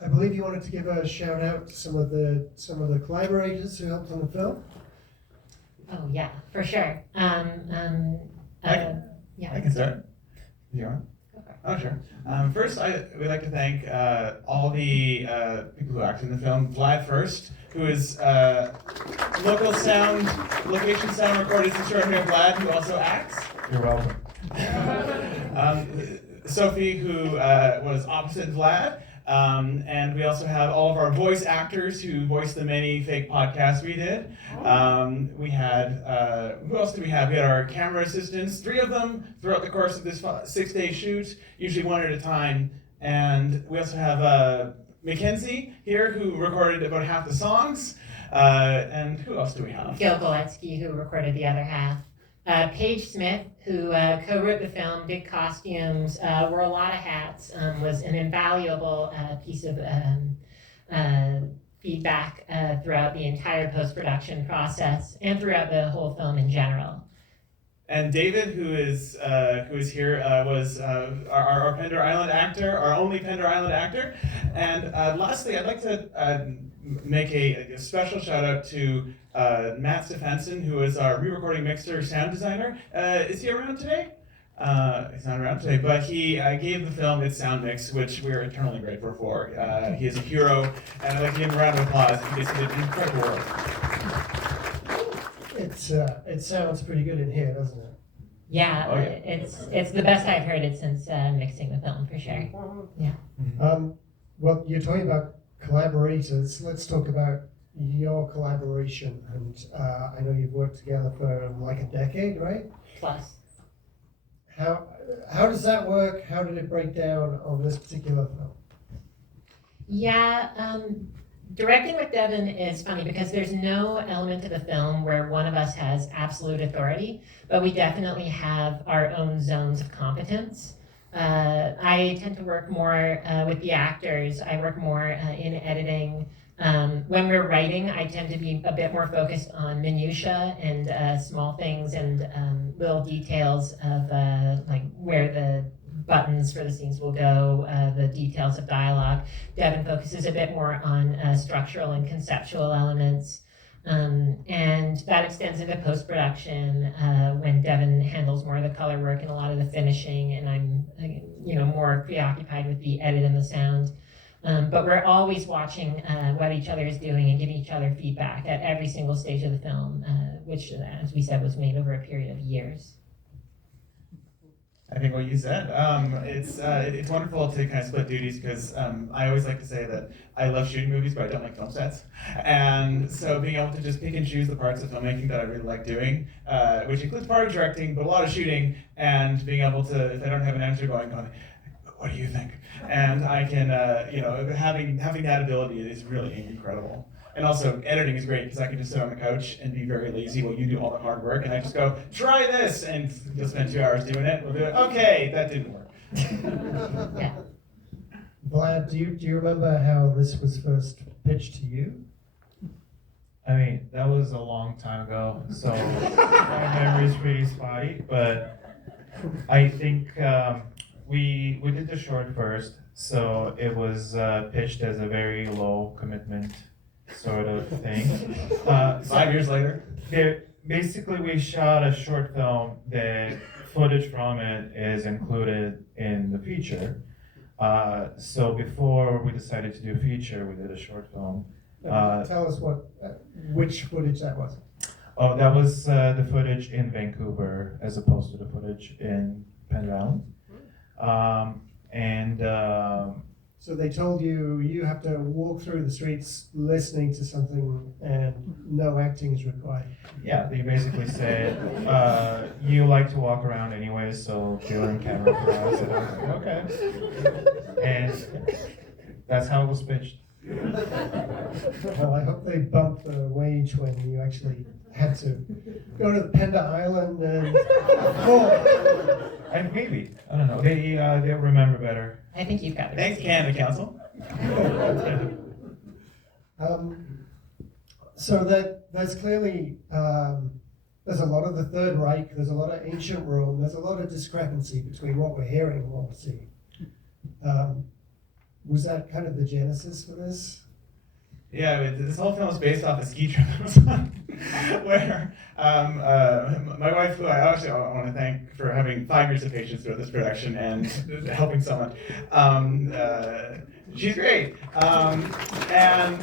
I believe you wanted to give a shout out to some of the collaborators who helped on the film. Oh yeah, for sure. Yeah. I can start. You want? Oh, sure. First, we'd like to thank all the people who acted in the film. Vlad first, who is location sound recordist extraordinaire Vlad, who also acts. You're welcome. Sophie, who was opposite Vlad. And we also have all of our voice actors who voiced the many fake podcasts we did. We had, who else did we have? We had our camera assistants, 3 of them throughout the course of this 6-day shoot, usually one at a time. And we also have Mackenzie here, who recorded about half the songs. And who else do we have? Gil Goletsky, who recorded the other half. Paige Smith, who co-wrote the film, did costumes, wore a lot of hats, was an invaluable piece of feedback throughout the entire post-production process and throughout the whole film in general. And David, who is here, was our Pender Island actor, our only Pender Island actor. And lastly, I'd like to make a special shout out to Matt Stefansson, who is our re-recording mixer sound designer. Is he around today? He's not around today, but he gave the film its sound mix, which we're eternally grateful for. He is a hero, and I'd like to give him a round of applause because he did incredible work. It sounds pretty good in here, doesn't it? Yeah, Oh, yeah. It's the best I've heard it since mixing the film, for sure. Yeah. Well, you're talking about collaborators. Let's talk about your collaboration. And I know you've worked together for like a decade, right? Plus. How does that work? How did it break down on this particular film? Yeah, directing with Devin is funny because there's no element of the film where one of us has absolute authority, but we definitely have our own zones of competence. I tend to work more with the actors. I work more in editing. When we're writing, I tend to be a bit more focused on minutia and small things and little details of like where the buttons for the scenes will go, the details of dialogue. Devin focuses a bit more on structural and conceptual elements. And that extends into post-production when Devin handles more of the color work and a lot of the finishing, and I'm more preoccupied with the edit and the sound. But we're always watching what each other is doing and giving each other feedback at every single stage of the film, which, as we said, was made over a period of years. I think what you said. It's wonderful to kind of split duties because I always like to say that I love shooting movies, but I don't like film sets. And so being able to just pick and choose the parts of filmmaking that I really like doing, which includes part of directing, but a lot of shooting, and being able to, if I don't have an answer going, what do you think? And I can, having that ability is really incredible. And also, editing is great because I can just sit on the couch and be very lazy while you do all the hard work, and I just go, try this, and you'll spend 2 hours doing it. We'll do it. Okay, that didn't work. Yeah. Vlad, do you remember how this was first pitched to you? I mean, that was a long time ago, so my memory's pretty spotty, but I think we did the short first, so it was pitched as a very low commitment sort of thing. 5 years later. Basically, we shot a short film. The footage from it is included in the feature. So before we decided to do a feature, we did a short film. Tell us which footage that was. Oh, that was the footage in Vancouver as opposed to the footage in Pender Island. So they told you have to walk through the streets listening to something and no acting is required. Yeah, they basically said, you like to walk around anyway, so you're in camera for us. And I was like, okay. And that's how it was pitched. Well, I hope they bumped the wage when you actually had to go to the Pender Island and perform. And maybe, I don't know, they'll remember better. I think you've got the Thanks, Canada Council. So there's clearly, there's a lot of the Third Reich, there's a lot of ancient Rome, there's a lot of discrepancy between what we're hearing and what we're seeing. Was that kind of the genesis for this? Yeah, this whole film is based off a ski trip I was on, where my wife, who I actually want to thank for having 5 years of patience throughout this production and helping so much, she's great. And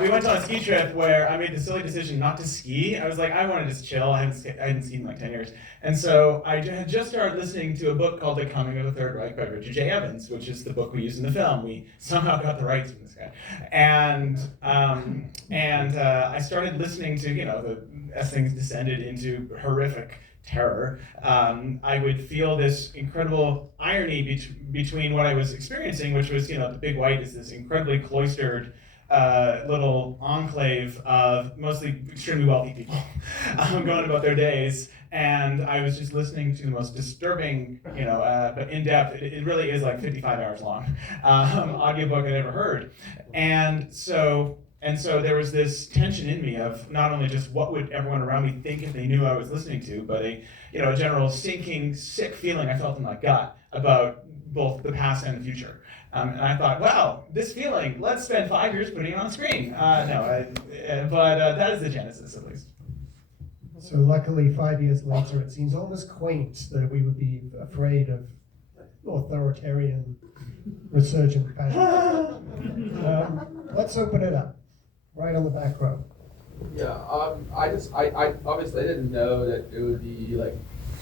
we went on a ski trip where I made the silly decision not to ski. I was like, I want to just chill. I hadn't skied in like 10 years. And so I had just started listening to a book called The Coming of the Third Reich by Richard J. Evans, which is the book we used in the film. We somehow got the rights from this guy. And I started listening to, as things descended into horrific terror, I would feel this incredible irony between what I was experiencing, which was, the Big White is this incredibly cloistered little enclave of mostly extremely wealthy people going about their days. And I was just listening to the most disturbing, but in-depth, it really is like 55 hours long, audiobook I'd ever heard. And so there was this tension in me of not only just what would everyone around me think if they knew I was listening to, but a general sinking, sick feeling I felt in my gut about both the past and the future. And I thought, wow, this feeling, let's spend 5 years putting it on screen. But that is the genesis, at least. So luckily, 5 years later, it seems almost quaint that we would be afraid of authoritarian resurgent passion. Let's open it up, right on the back row. Yeah, I obviously didn't know that it would be like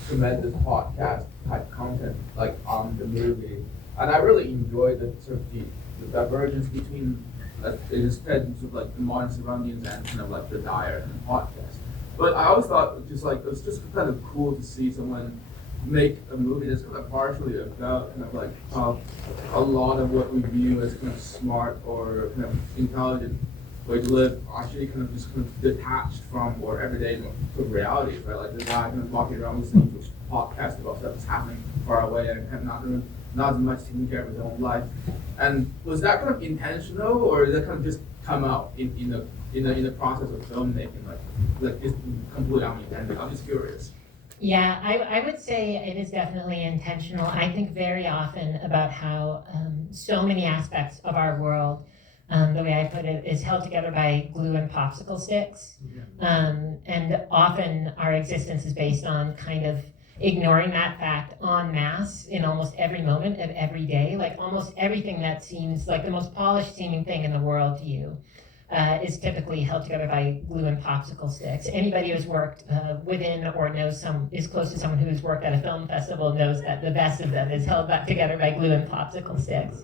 tremendous podcast type content like on the movie, and I really enjoyed the sort of the divergence between it is sort of like the modern surroundings and kind of like the dire and the podcast. But I always thought it was just kind of cool to see someone make a movie that's kind of partially about kind of like a lot of what we view as kind of smart or kind of intelligent way to live actually kind of detached from or everyday sort of realities, right? Like the guy kind of walking around listening to a podcast about stuff that's happening far away and kind of not as much taking care of his own life. And was that kind of intentional, or did that kind of just come out in the process of filmmaking, like it's completely unintended? I'm just curious. Yeah, I would say it is definitely intentional. I think very often about how so many aspects of our world, the way I put it, is held together by glue and popsicle sticks. And often our existence is based on kind of ignoring that fact en masse in almost every moment of every day. Like almost everything that seems like the most polished seeming thing in the world to you is typically held together by glue and popsicle sticks. Anybody who's worked within or is close to someone who's worked at a film festival knows that the best of them is held back together by glue and popsicle sticks.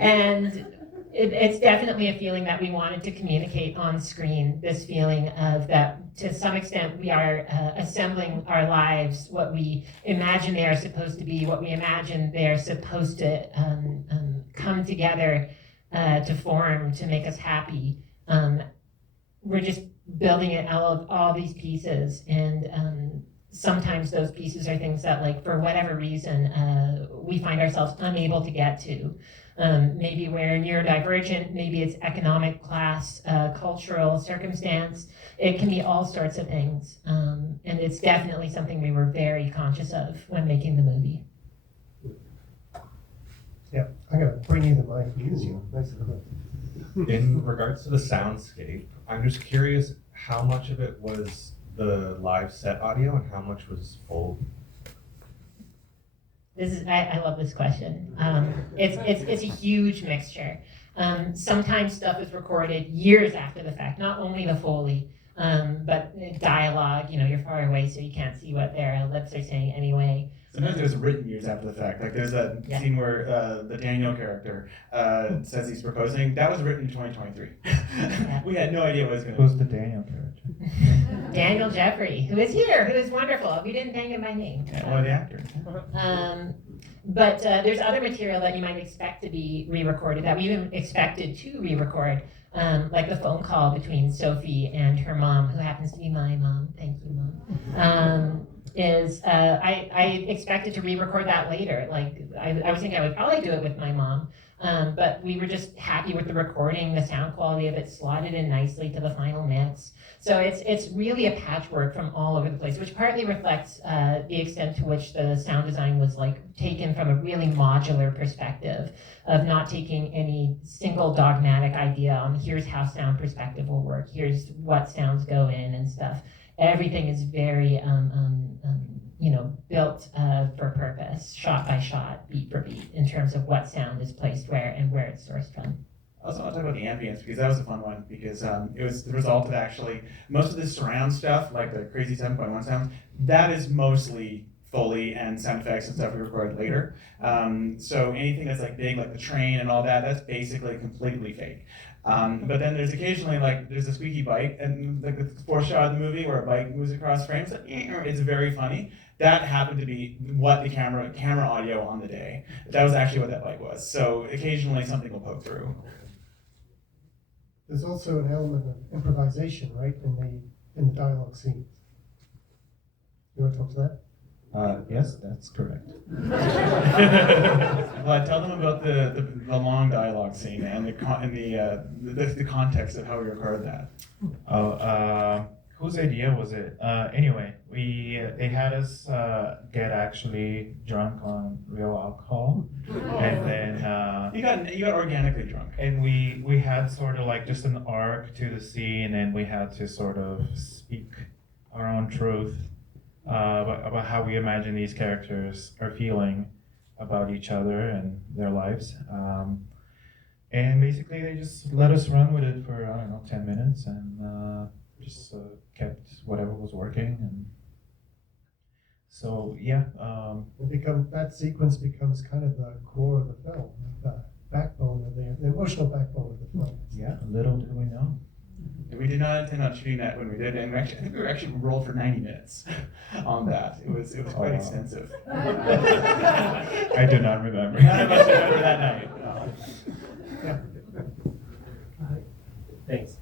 And it's definitely a feeling that we wanted to communicate on screen, this feeling of that to some extent we are assembling our lives, what we imagine they are supposed to be, what we imagine they're supposed to come together to form, to make us happy. We're just building it out of all these pieces, and sometimes those pieces are things that, like, for whatever reason, we find ourselves unable to get to. Maybe we're neurodivergent, maybe it's economic, class, cultural circumstance. It can be all sorts of things, and it's definitely something we were very conscious of when making the movie. Yeah, I'm gonna bring you the mic because you're nice and close. In regards to the soundscape, I'm just curious how much of it was the live set audio and how much was full. I love this question. It's a huge mixture. Sometimes stuff is recorded years after the fact, not only the Foley, but dialogue. You're far away, so you can't see what their lips are saying anyway. Sometimes there's written years after the fact. Like there's a scene where the Daniel character says he's proposing. That was written in 2023. We had no idea what was going to Who's the Daniel character? Daniel Jeffrey, who is here, who is wonderful. We didn't thank him by name. Yeah, one of the actors. But there's other material that you might expect to be re-recorded, that we even expected to re-record, like the phone call between Sophie and her mom, who happens to be my mom. Thank you, Mom. is I expected to re-record that later. Like I was thinking I would probably do it with my mom, but we were just happy with the recording, the sound quality of it slotted in nicely to the final mix. So it's really a patchwork from all over the place, which partly reflects the extent to which the sound design was like taken from a really modular perspective of not taking any single dogmatic idea on here's how sound perspective will work, here's what sounds go in and stuff. Everything is very built for purpose, shot by shot, beat for beat, in terms of what sound is placed where and where it's sourced from. I also want to talk about the ambience because that was a fun one because it was the result of actually most of the surround stuff, like the crazy 7.1 sound, that is mostly Foley and sound effects and stuff we recorded later. So anything that's like big, like the train and all that, that's basically completely fake. But then there's occasionally there's a squeaky bike, and like the fourth shot of the movie where a bike moves across frames, it's very funny. That happened to be what the camera audio on the day. That was actually what that bike was. So occasionally something will poke through. There's also an element of improvisation, right, in the dialogue scenes. You want to talk to that? Yes, that's correct. Well, tell them about the long dialogue scene and the context of how we recorded that. Whose idea was it? Anyway, they had us get actually drunk on real alcohol, and then You got organically drunk. and we had sort of like just an arc to the scene, and we had to sort of speak our own truth about how we imagine these characters are feeling about each other and their lives. And basically, they just let us run with it for, I don't know, 10 minutes, and just kept whatever was working. And so, yeah. That sequence becomes kind of the core of the film, the backbone of the emotional backbone of the film. Yeah, little did we know. We did not intend on shooting that when we did, and I think we were actually rolled for 90 minutes on that. It was quite wow. extensive. I do not remember. None of us remember that night. Yeah. Thanks.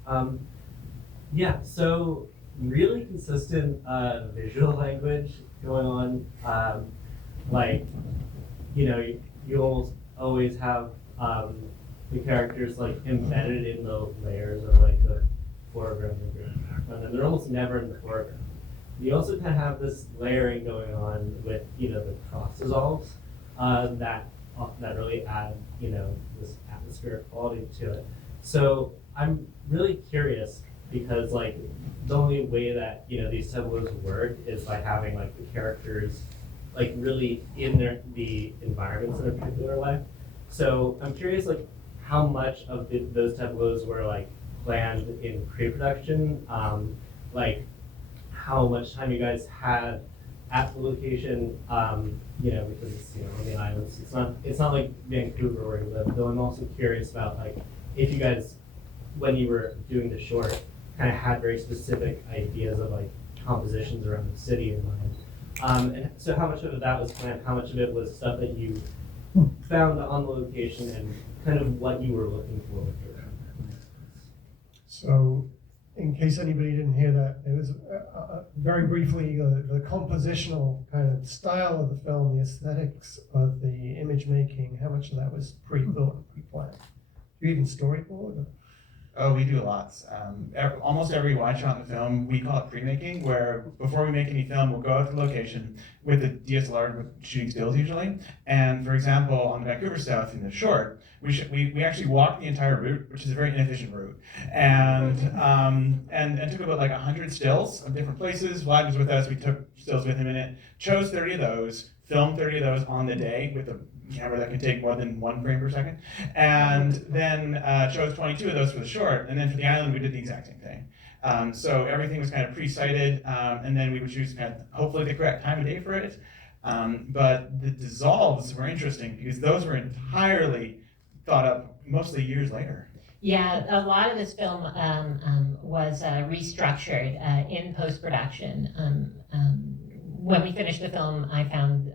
Yeah, so really consistent visual language going on. You almost always have the characters like embedded in the layers of like the foreground and background, and they're almost never in the foreground. You also kind of have this layering going on with the cross dissolves that really add this atmospheric quality to it. So I'm really curious because like the only way that these tableaus work is by having like the characters like really in the environments in a particular way. So I'm curious like how much of those tableaus were like planned in pre-production, like how much time you guys had at the location, because it's on the islands. It's not like Vancouver where you live. Though I'm also curious about like if you guys, when you were doing the short, kind of had very specific ideas of like compositions around the city in mind. And so how much of that was planned? How much of it was stuff that you found on the location and kind of what you were looking for? So, in case anybody didn't hear that, it was very briefly the compositional kind of style of the film, the aesthetics of the image making, how much of that was pre-thought and pre-planned? Do you even storyboard? Or? Oh, we do lots. Almost every wide shot in the film, we call it pre-making, where before we make any film, we'll go out to the location with the DSLR with shooting stills usually. And for example, on the Vancouver stuff in the short, we actually walked the entire route, which is a very inefficient route, and took about like 100 stills of different places. Vlad was with us. We took stills with him in it. Chose 30 of those. Filmed 30 of those on the day with a camera that can take more than 1 frame per second, and then chose 22 of those for the short, and then for the island we did the exact same thing. So everything was kind of pre-sighted, and then we would choose kind of hopefully the correct time of day for it. But the dissolves were interesting because those were entirely thought up mostly years later. Yeah, a lot of this film was restructured in post-production. When we finished the film, I found,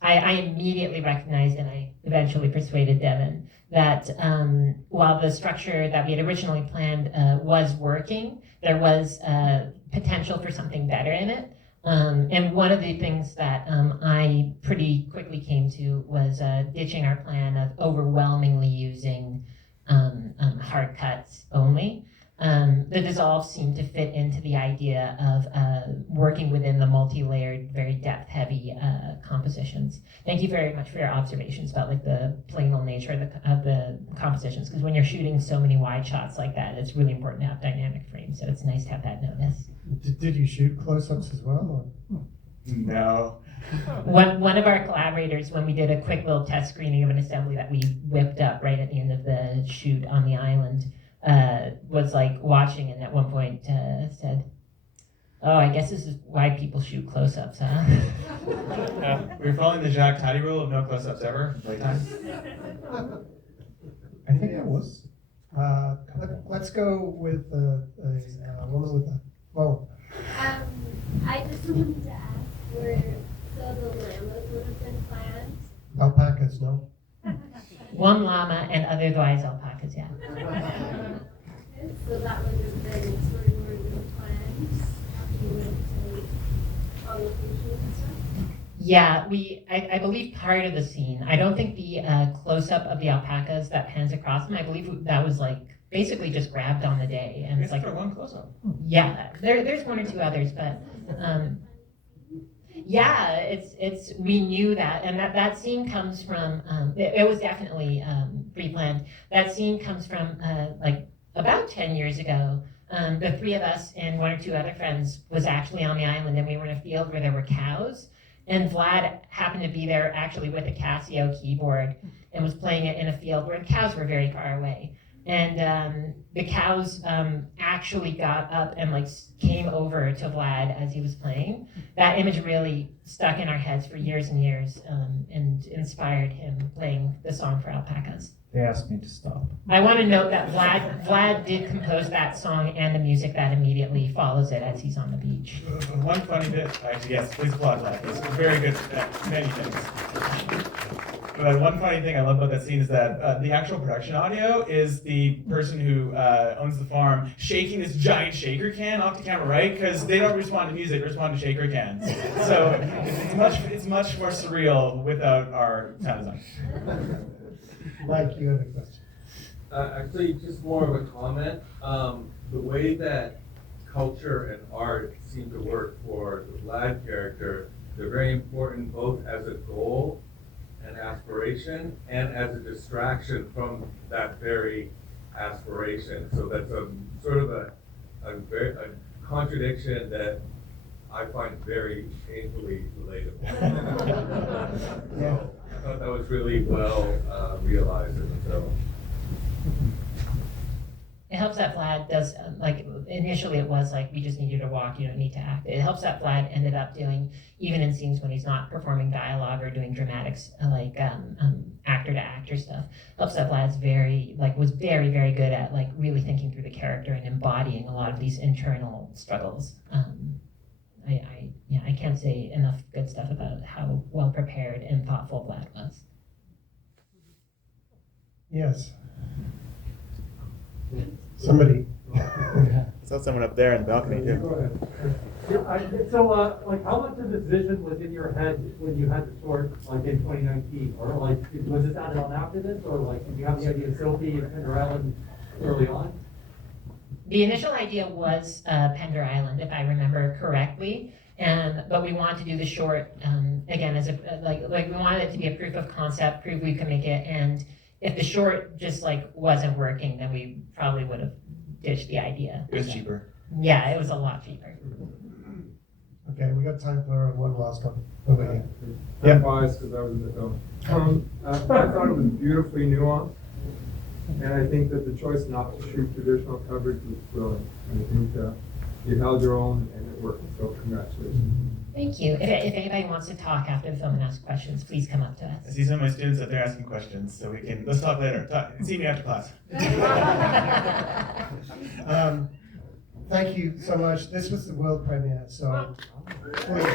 I immediately recognized, and I eventually persuaded Devin, that while the structure that we had originally planned was working, there was potential for something better in it. And one of the things that I pretty quickly came to was ditching our plan of overwhelmingly using hard cuts only. The dissolve seemed to fit into the idea of working within the multi-layered, very depth-heavy compositions. Thank you very much for your observations about like the planar nature of the compositions, because when you're shooting so many wide shots like that, it's really important to have dynamic frames, so it's nice to have that notice. Did you shoot close-ups as well? Or? No. One of our collaborators, when we did a quick little test screening of an assembly that we whipped up right at the end of the shoot on the island, was like watching and at one point said, "Oh, I guess this is why people shoot close-ups, huh?" We're following the Jacques Tati rule of no close-ups ever. Playtime. I think it was. Let's go with a woman with a phone. I just wanted to ask where so the llamas would have been planned. Alpacas, no? One llama and otherwise alpacas, yeah. So that would have been sort of where the plans after you went to on location and stuff. Yeah, I believe part of the scene. I don't think the close-up of the alpacas that pans across them, I believe that was like basically just grabbed on the day. And We it's have like, for one close-up. yeah, there's one or two others, but yeah, it's we knew that, and that scene comes from it was definitely pre-planned. That scene comes from like about 10 years ago. The three of us and one or two other friends was actually on the island, and we were in a field where there were cows, and Vlad happened to be there actually with a Casio keyboard and was playing it in a field where the cows were very far away. And the cows actually got up and like came over to Vlad as he was playing. That image really stuck in our heads for years and years, and inspired him playing the song for alpacas. They asked me to stop. I want to note that Vlad did compose that song and the music that immediately follows it as he's on the beach. One funny bit, actually, yes, please applaud that. He's very good at many things. But one funny thing I love about that scene is that the actual production audio is the person who owns the farm shaking this giant shaker can off the camera, right? Because they don't respond to music, they respond to shaker cans. So it's much more surreal without our sound design. Mike, you have a question. Actually, just more of a comment. The way that culture and art seem to work for the Vlad character, they're very important both as a goal and aspiration and as a distraction from that very aspiration. So that's a sort of a contradiction that I find very painfully relatable. So I thought that was really well realized in the film. It helps that Vlad does, like, initially it was like, we just need you to walk, you don't need to act. It helps that Vlad ended up doing, even in scenes when he's not performing dialogue or doing dramatics, like actor to actor stuff, helps that Vlad's was very, very good at like really thinking through the character and embodying a lot of these internal struggles. I can't say enough good stuff about how well prepared and thoughtful Vlad was. Yes. Somebody. I saw someone up there in the balcony too. Go ahead. Like, how much of this vision was in your head when you had the short, like, in 2019? Or, like, was this added on after this? Or, like, did you have the idea of Sophie and Pender Island early on? The initial idea was Pender Island, if I remember correctly, but we wanted to do the short again as we wanted it to be a proof of concept, prove we could make it, and if the short just like wasn't working, then we probably would have ditched the idea. It was cheaper. Yeah, it was a lot cheaper. Okay, we got time for one last one over here. I'm biased because I was in the film. I thought it was beautifully nuanced, and I think that the choice not to shoot traditional coverage was brilliant. And I think you held your own and it worked, so congratulations. Thank you. If anybody wants to talk after the film and ask questions, please come up to I us. see some of my students up there asking questions, so let's talk later. See me after class. Thank you so much. This was the world premiere, so please.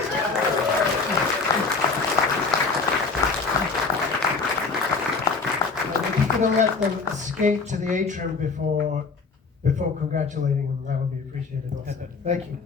And if you could let them escape to the atrium before congratulating them, that would be appreciated also. Thank you.